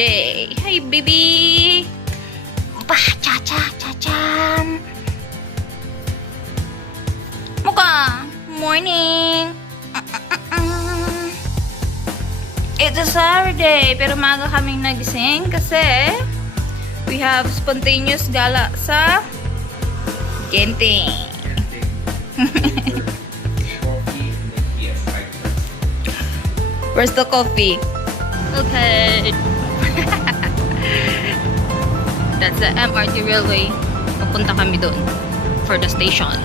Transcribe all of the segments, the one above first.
Saturday. Hi, baby! Cha-cha-cha-chan! Muka! Morning! It's a Saturday, pero maaga kaming nagising kasi we have spontaneous gala sa Genting. Where's the coffee? Okay. That's the MRT railway. Pupunta kami doon for the station.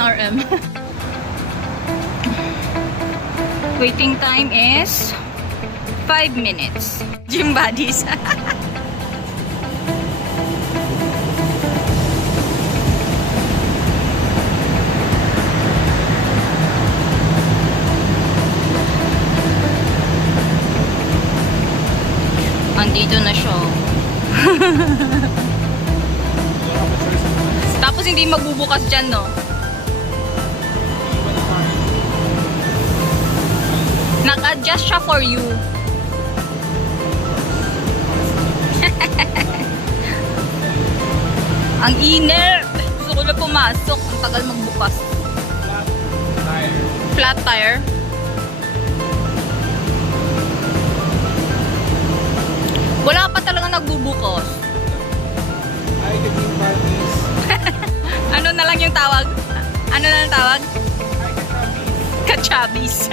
RM. Waiting time is 5 minutes. Gym buddies. Andito na siya. Tapos hindi magbubukas dyan, no? Nag-adjust siya for you. Ang init. Gusto ko na pumasok. Ang tagal magbukas. Flat tire. Wala pa talaga nagbubukas. Ano na lang yung tawag? Ano na lang tawag? Kachabis.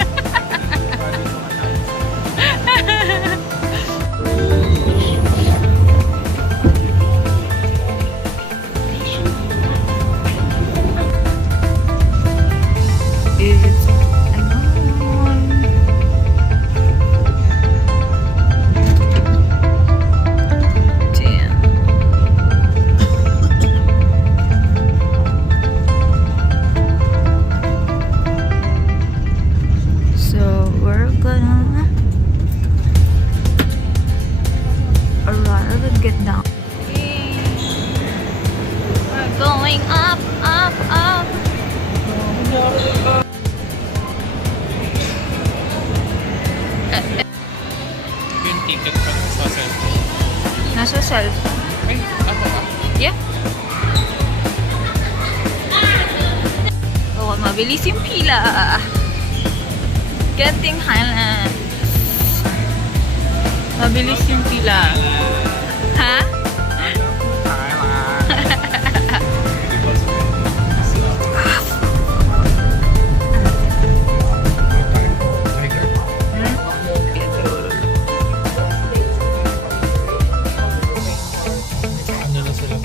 Get down. We're going up, up, up. Yung ticket pa sa cellphone. Nasa cellphone. Ay, ako ba? Yeah. Oh, mabilis yung pila. Genting Highlands. Mabilis yung pila. Ha? Ano na sila?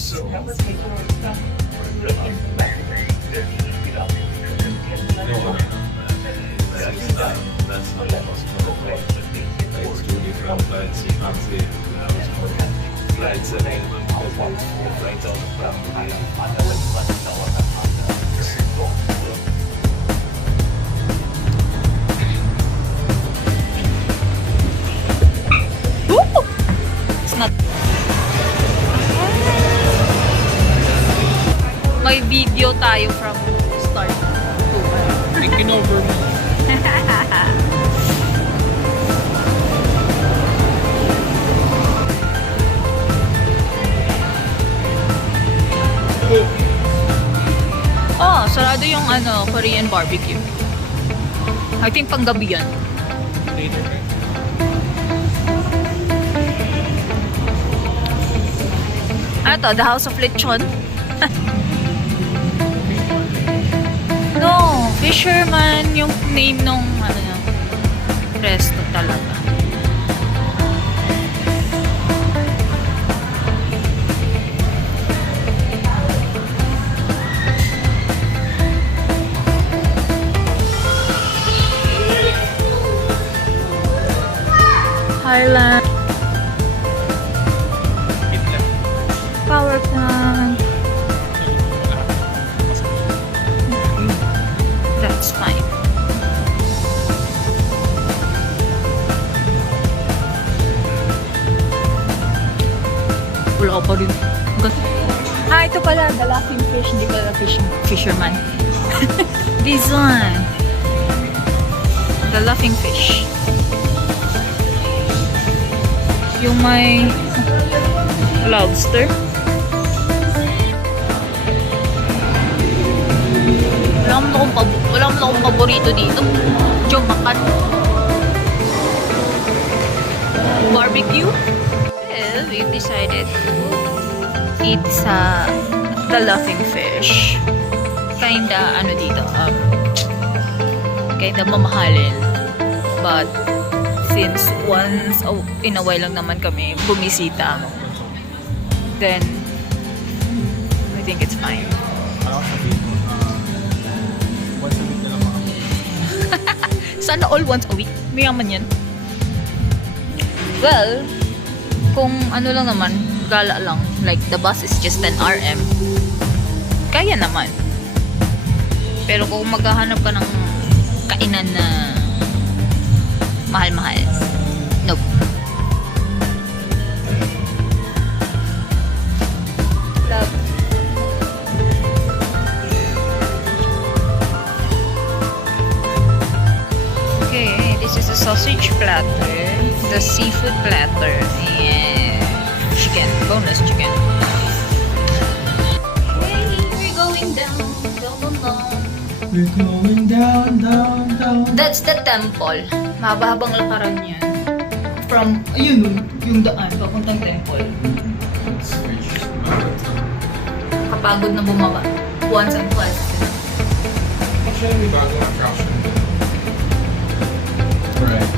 So, that's almost no flight. It's two different flights. You can't say flights available because the flights out from Woo! It's not... May video tayo from start to Taking over mo. Oh, sarado yung Korean barbecue. I think panggabi yan. Later, right? Ano to? The House of Lechon? No, Fisherman yung name nung resto talaga. Highland power plant. That's fine. Wala ka pa rin. Ito pala, the laughing fish. Hindi pala fisherman. This one. The laughing fish. Yung may lobster. Wala mo akong paborito dito. Diyo makan. Barbecue. Well, we've decided to eat sa the laughing fish. Kinda, dito, kinda mamahalin. But, since once in a while lang naman kami bumisita, then, I think it's fine. Once a week na lang mga. Sana all once a week. Mayaman yan. Well, kung lang naman, gala lang. Like, the bus is just 10 RM. Kaya naman. Pero kung maghahanap ka ng kainan na mahal-mahal, nope. Love. Okay, this is a sausage platter, the seafood platter, and chicken, boneless chicken. Hey, we're going down, down, down. We're going down, down, down. That's the temple. Mahabang lakaran yan. From, ayun, yung daan, papuntang temple. Kapagod na bumaba. Once and twice. Actually, may bagong attraction. Right.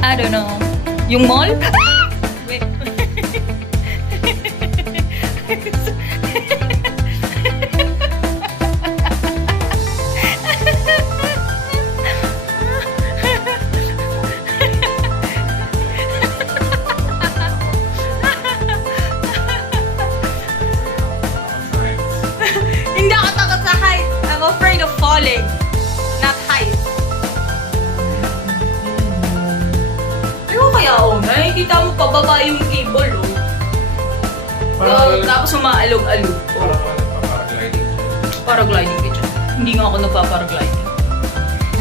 I don't know. Yung mall? Wait. Hindi ako takot sa height. I'm afraid of falling. Not height. Ano kaya nakikita mo pababa yung cable, tapos umaalog-alog. Paragliding. Paragliding ka dyan. Hindi nga ako nagpa-paragliding.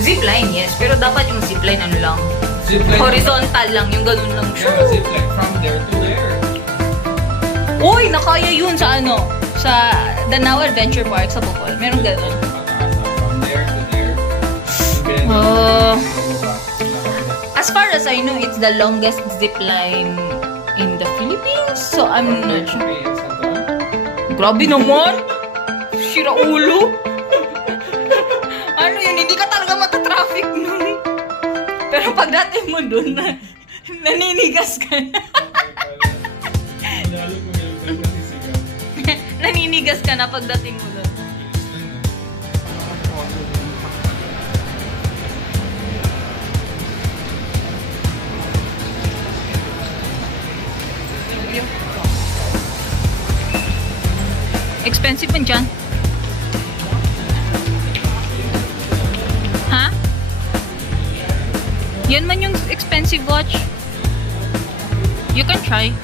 Zipline, yes. Pero dapat yung zipline lang. Zipline. Horizontal lang. Yung ganun lang siya. Yeah, zipline from there to there. Uy, nakaya yun sa sa Danao Adventure Park sa Bohol. Meron ganun. Mataas na. From there to there. As far as I know, it's the longest zipline in the Philippines. So, I'm not sure. Grabe naman! Sira ulo! Ano yun, hindi ka talaga matatraffic nun. Pero pagdating mo dun, naninigas ka na. Naninigas ka na pagdating mo dun. Expensive man dyan. Ha? Yan man yung expensive watch. You can try.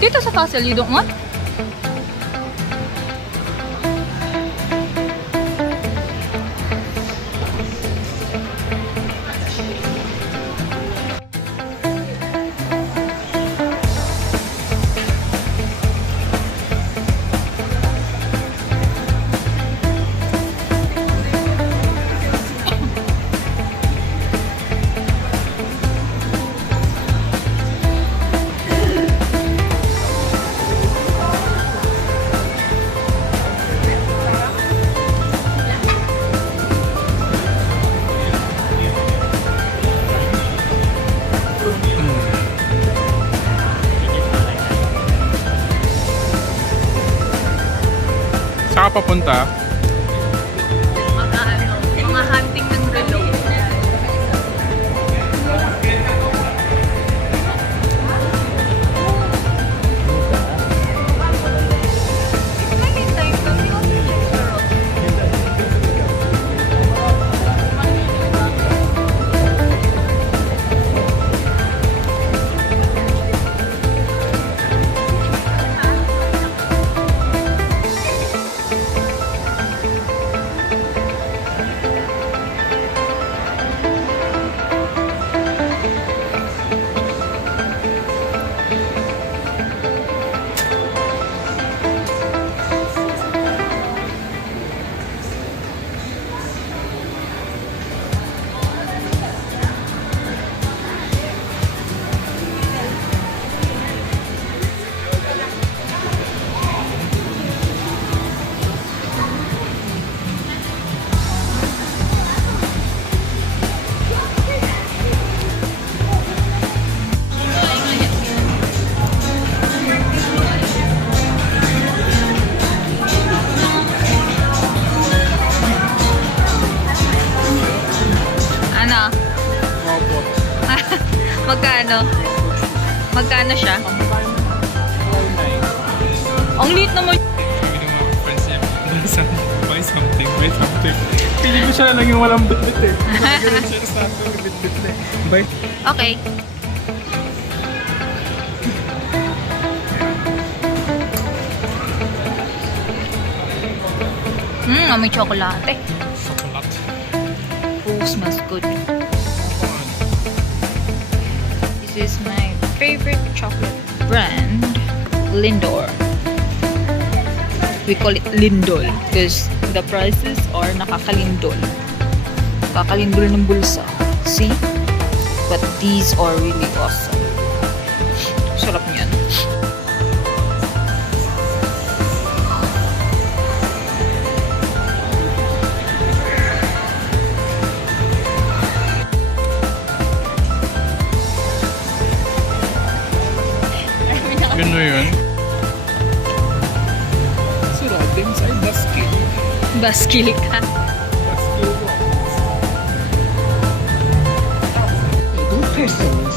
Dito sa castle, you don't want? Saan ka papunta? Mga hunting ng relo. Ano? Magkano? Magkano siya? Ang liit naman. Buy something. Pili ko siya lang yung walang bitbit eh. Ganun siya sa akin, may bitbit na eh. Buy. Okay. Amoy chocolate. Chocolate. Oh, smells good. This is my favorite chocolate brand, Lindor. We call it Lindol because the prices are nakakalindol. Nakakalindol ng bulsa. See? But these are really awesome. Sarap niyan. Gano yun? Sarap din sa basket. Baskil ka. Basket ko. Persons.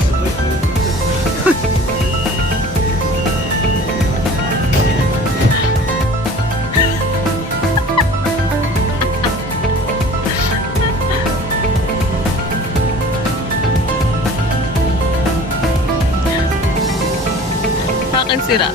Akin sira.